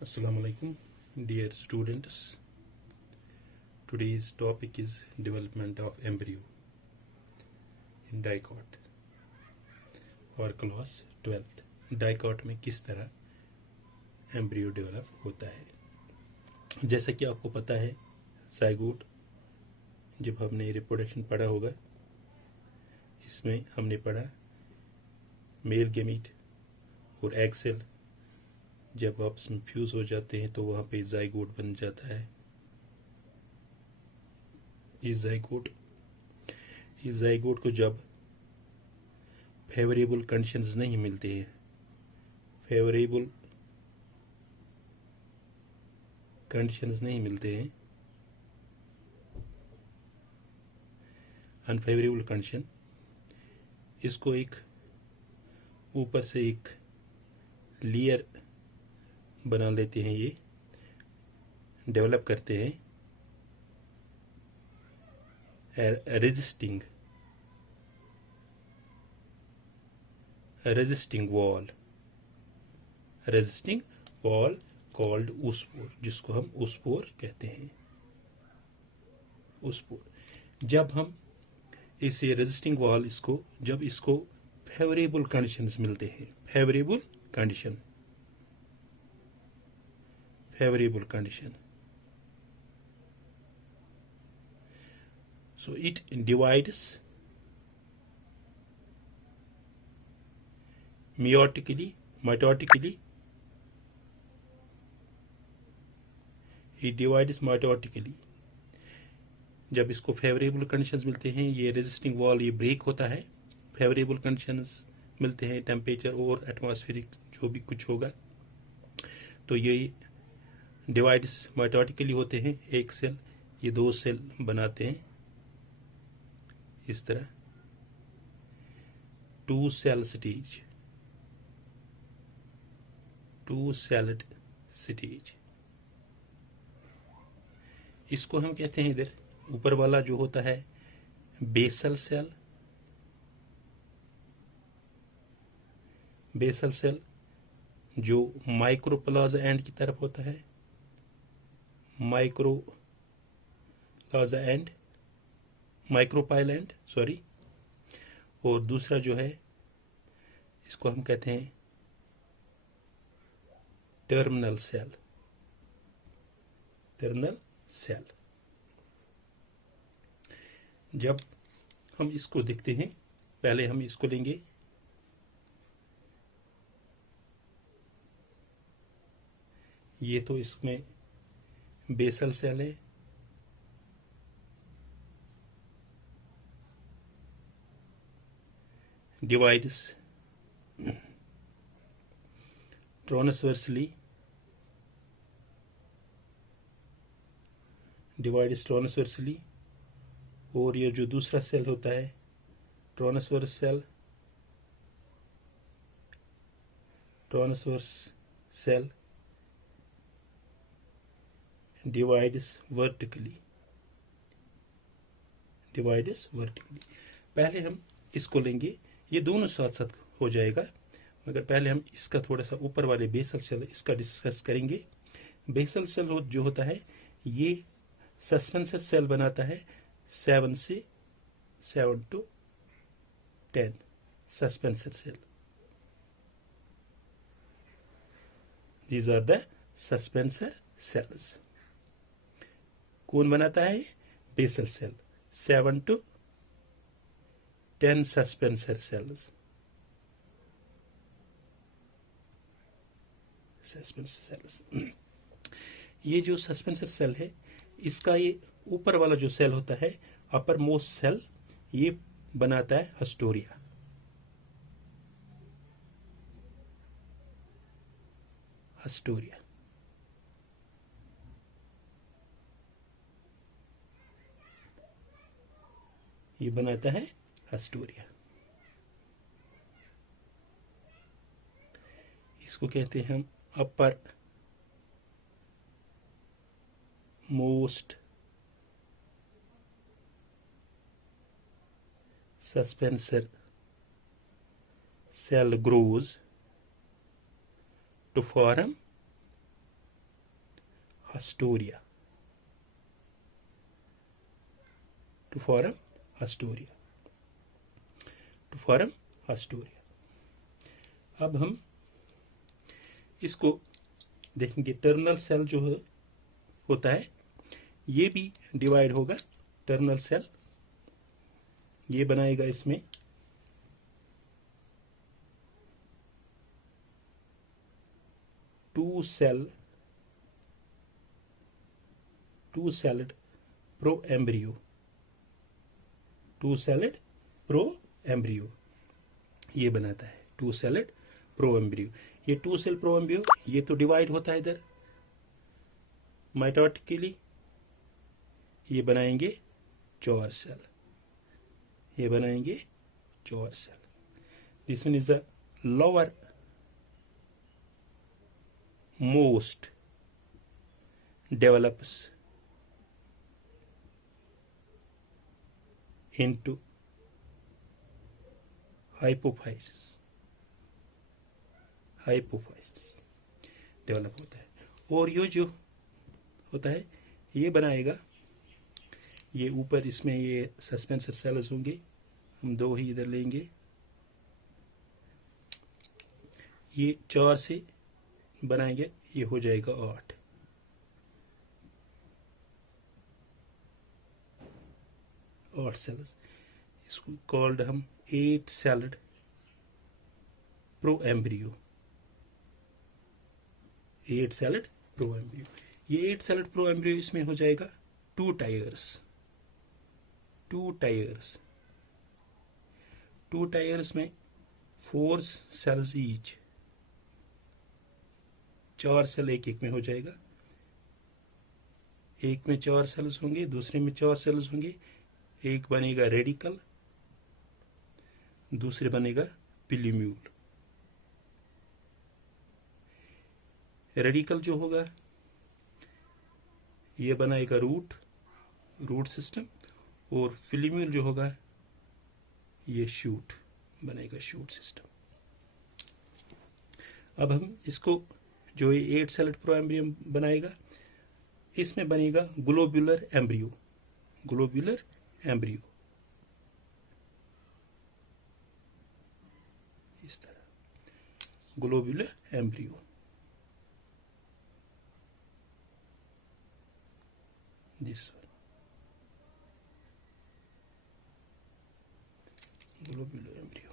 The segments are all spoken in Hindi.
Assalamu alaikum, dear students. Today's topic is development of embryo in dicot और क्लास 12th. डाइकॉट में किस तरह एम्ब्रियो डेवलप होता है। जैसा कि आपको पता है, जाइगोट जब हमने रिप्रोडक्शन पढ़ा होगा, इसमें हमने पढ़ा मेल गेमीट और एग सेल जब आपस में फ्यूज हो जाते हैं तो वहाँ पे जाइगोट बन जाता है। इस जाइगोट को जब फेवरेबल कंडीशंस नहीं मिलते हैं, अनफेवरेबल कंडीशन, इसको एक ऊपर से एक लेयर बना लेते हैं, ये डेवलप करते हैं रेजिस्टिंग वॉल कॉल्ड ओस्पोर, जिसको हम ओस्पोर कहते हैं। ओस्पोर जब हम इसे रेजिस्टिंग वॉल जब इसको फेवरेबल कंडीशंस मिलते हैं, favourable condition, so it divides mitotically, जब इसको फेवरेबल कंडीशंस मिलते हैं, ये रेजिस्टिंग वॉल ये ब्रेक होता है, फेवरेबल कंडीशंस मिलते हैं, टेम्परेचर और एटमॉस्फेरिक जो भी कुछ होगा, तो ये डिवाइड्स माइटोटिकली होते हैं। एक सेल ये दो सेल बनाते हैं इस तरह, टू सेल्ड स्टेज। इसको हम कहते हैं, इधर ऊपर वाला जो होता है बेसल सेल जो माइक्रोप्लाजा एंड की तरफ होता है, माइक्रोपाइल एंड और दूसरा जो है इसको हम कहते हैं टर्मिनल सेल। जब हम इसको देखते हैं, पहले हम इसको लेंगे, ये तो इसमें बेसल सेल है, डिवाइड्स ट्रांसवर्सली, और ये जो दूसरा सेल होता है ट्रांसवर्स सेल डिवाइड्स वर्टिकली। पहले हम इसको लेंगे, ये दोनों साथ साथ हो जाएगा, मगर पहले हम इसका थोड़ा सा ऊपर वाले बेसल सेल इसका डिस्कस करेंगे। बेसल सेल जो होता है ये सस्पेंसर सेल बनाता है, 7 to 10 suspensor cell. These are the suspensor cells. कौन बनाता है? Basal cell, 7 to 10 suspensor cells. ये जो सस्पेंसर सेल है, इसका ये ऊपर वाला जो सेल होता है, अपर मोस्ट सेल, ये बनाता है हस्टोरिया। ये बनाता है हस्टोरिया। इसको कहते हैं हम upper most suspensor cell grows to form Hastoria. To form Hastoria. To form Hastoria. अब हम इसको देखेंगे, टर्मिनल सेल जो होता है ये भी डिवाइड होगा। टर्मिनल सेल ये बनाएगा इसमें टू सेल्ड प्रोएम्ब्रियो। टू सेल्ड प्रोएम्ब्रियो ये बनाता है, टू सेल्ड प्रोएम्ब्रियो। ये टू सेल प्रोएम्ब्रियो ये तो डिवाइड होता है इधर माइटोटिकली, ये बनाएंगे चौर सेल। ये बनाएंगे चौर cell. This one is the lower most develops into hypophysis develop होता है। और ये जो होता है ये बनाएगा, ये ऊपर इसमें ये सस्पेंसर सेल्स होंगे, हम दो ही इधर लेंगे। ये 4 से बनाएंगे, ये हो जाएगा 8 सेल्स। इसको कॉल्ड हम 8 सेल्ड प्रोएम्ब्रियो। 8 सेल्ड प्रोएम्ब्रियो। ये 8 सेल्ड प्रोएम्ब्रियो इसमें हो जाएगा 2 टायर्स। 2 टायर्स में 4 सेल्स ईच। 4 सेल एक में हो जाएगा। एक में 4 सेल्स होंगे, दूसरे में 4 सेल्स होंगे। एक बनेगा रेडिकल, दूसरे बनेगा पिल्यूम्यूल। रेडिकल जो होगा ये बनाएगा रूट सिस्टम, और पिल्यूम्यूल जो होगा ये शूट बनेगा, शूट सिस्टम। अब हम इसको जो ये 8 सेल्ड प्रोएम्ब्रियो बनाएगा, इसमें बनेगा ग्लोब्यूलर एम्ब्रियो। ग्लोब्यूलर एम्ब्रियो इस तरह, globular embryo. This globular embryo.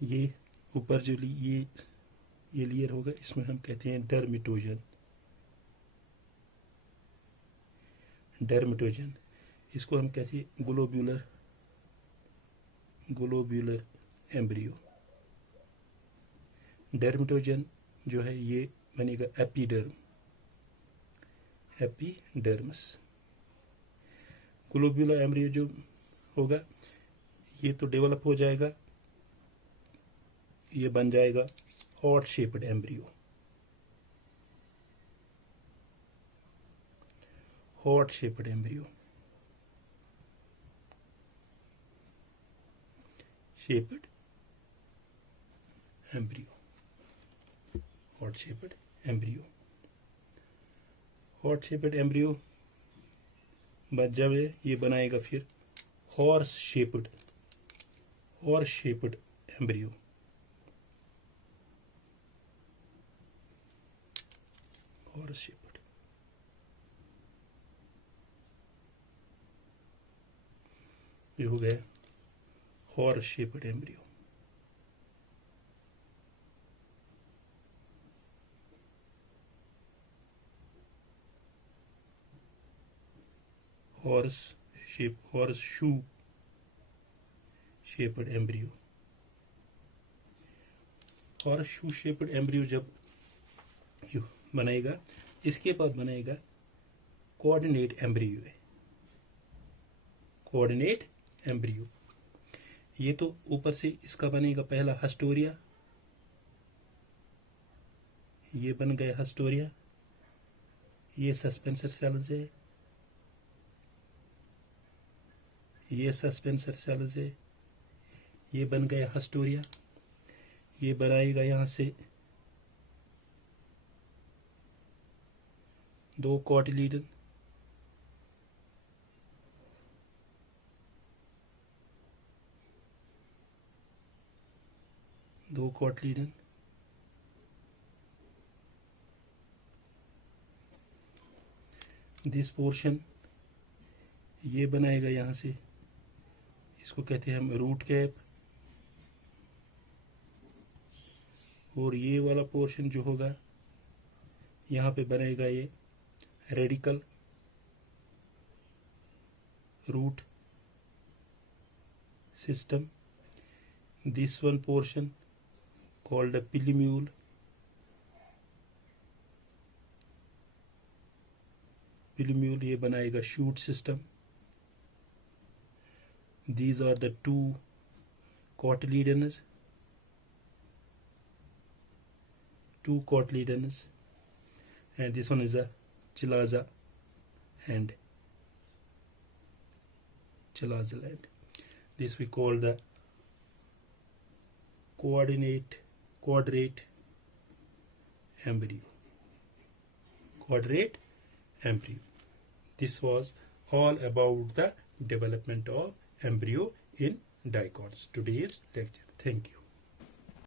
ये ऊपर जो ये लेयर होगा, इसमें हम कहते हैं डर्मिटोजन। इसको हम कहते हैं ग्लोब्यूलर एम्ब्रियो। डर्मिटोजन जो है ये बनेगा एपिडर्मस। ग्लोब्यूलर एम्ब्रियो जो होगा ये तो डेवलप हो जाएगा, ये बन जाएगा hot shaped embryo. Hot shaped embryo hot shaped embryo बच जाए, ये बनाएगा फिर horse shaped embryo. Horse shaped, ये हो गया horse shaped embryo. horseshoe shaped embryo। horseshoe shaped embryo जब बनाएगा, इसके बाद बनाएगा कोऑर्डिनेट एम्ब्रियो है, कोऑर्डिनेट एम्ब्रियो। ये तो ऊपर से इसका बनेगा पहला हस्टोरिया, ये बन गया हस्टोरिया, ये सस्पेंसर सेल्स है, ये सस्पेंसर सेल्स है, ये बन गया हस्टोरिया। ये बनाएगा यहाँ से दो कॉटिलीडन, दो कॉटिलीडन, दिस पोर्शन ये बनाएगा यहाँ से, इसको कहते हैं हम रूट कैप। और ये वाला पोर्शन जो होगा यहाँ पे बनेगा ये radical, root system. This one portion called a pillimule, pillimule ये बनाएगा shoot system. These are the two cotyledons, and this one is a chalaza and chalaza land. This we call the quadrate embryo. Quadrate embryo. This was all about the development of embryo in dicots. Today's lecture. Thank you.